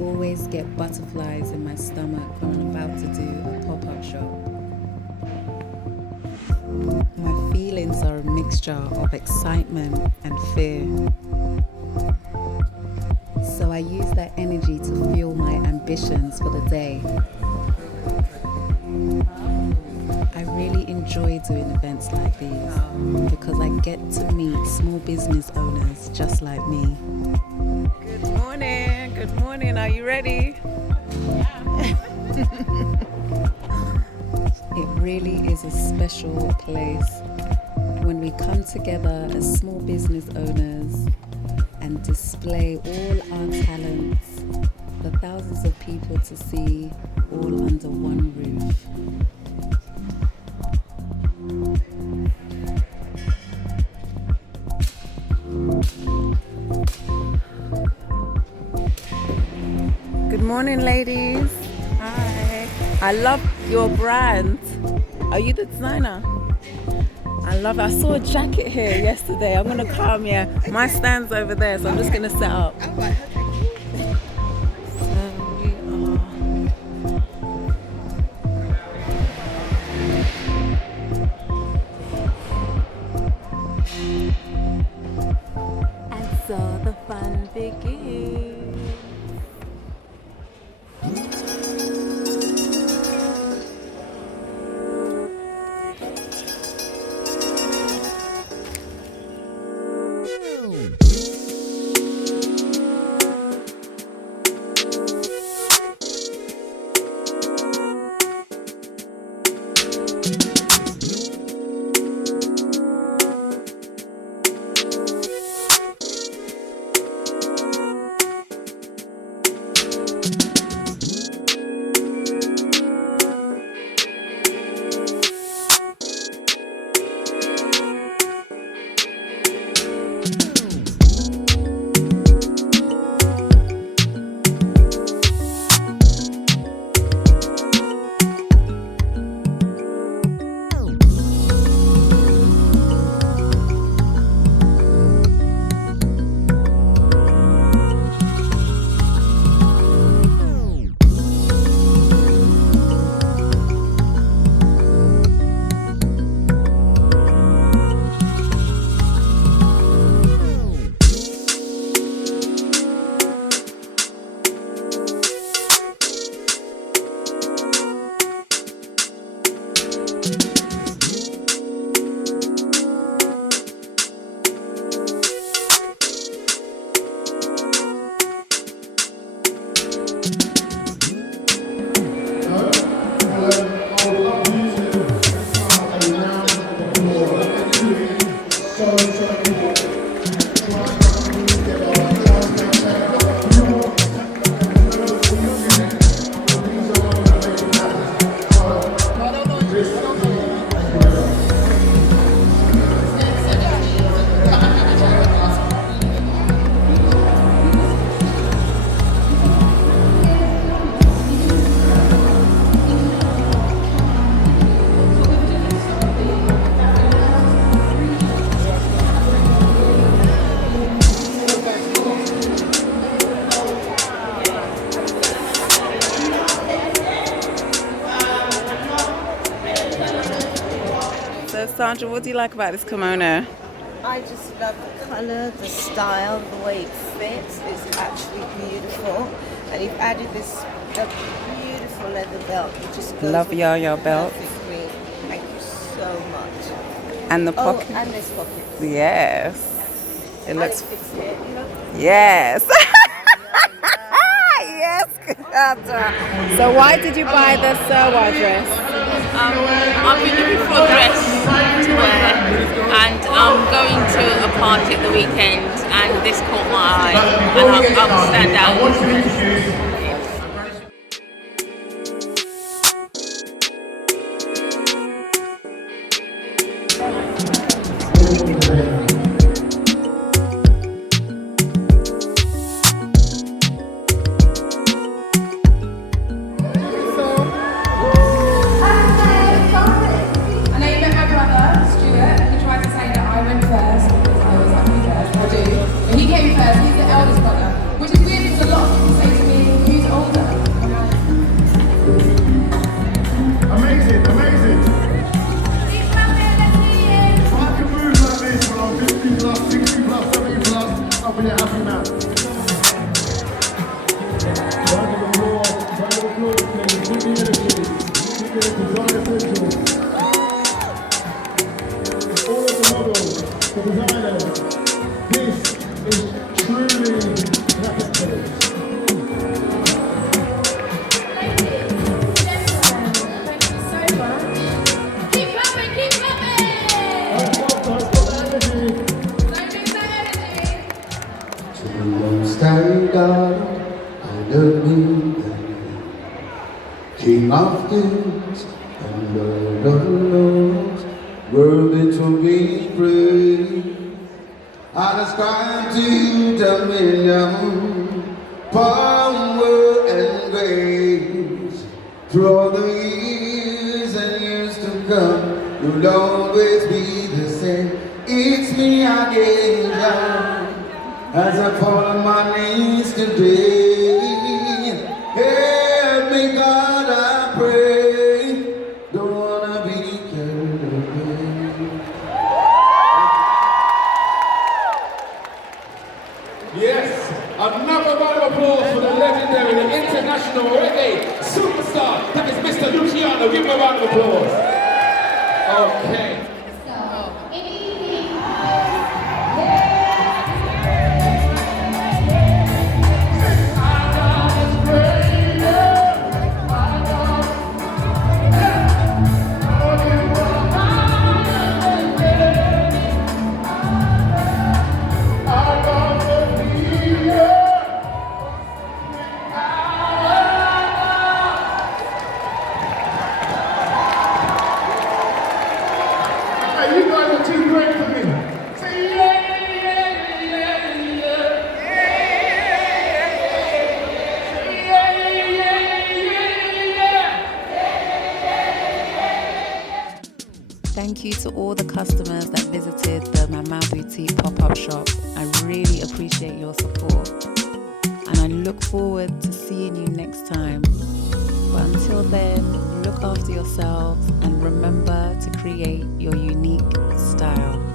always get butterflies in my stomach when I'm about to do a pop-up shop. My feelings are a mixture of excitement and fear. So I use that energy to fuel my ambitions for the day. I really enjoy doing events like these because I get to meet small business owners just like me. Good morning, are you ready? It really is a special place when we come together as small business owners and display all our talents for thousands of people to see, all under one roof. Good morning, ladies. Hi. I love your brand. Are you the designer? I love it. I saw a jacket here yesterday. I'm going to come here. My stand's over there, so I'm just going to set up. And so the fun begins. So Sandra, what do you like about this kimono? I just love the colour, the style, the way it fits. It's actually beautiful. And you've added this beautiful leather belt. It just goes Love with yo-yo it belt. perfectly. Thank you so much. And the pocket. Oh, and this pocket. Yes. It looks. And it fits here, you know? Yes. Yes. So why did you buy the Serwa dress? I've been looking for a dress to wear, and I'm going to a party at the weekend, and this caught my eye, and I'll stand out. He came first, he's the eldest brother, which is weird because a lot of people say to me, Stand God, I love you, King of kings and Lord of lords, worthy to be praised. I ascribe to you dominion, power and grace. Through all the years and years to come, you'll always be the same. It's me again, as I fall on my knees today. Help me, God, I pray. Don't wanna be carried away. Yes, another round of applause for the legendary, the international reggae superstar, that is Mr. Luciano. Give him a round of applause. Okay. You guys are too great for me. Say Thank you to all the customers that visited the MamMaw Boutique pop-up shop. I really appreciate your support. And I look forward to seeing you next time. But until then, look after yourselves and remember to create your unique style.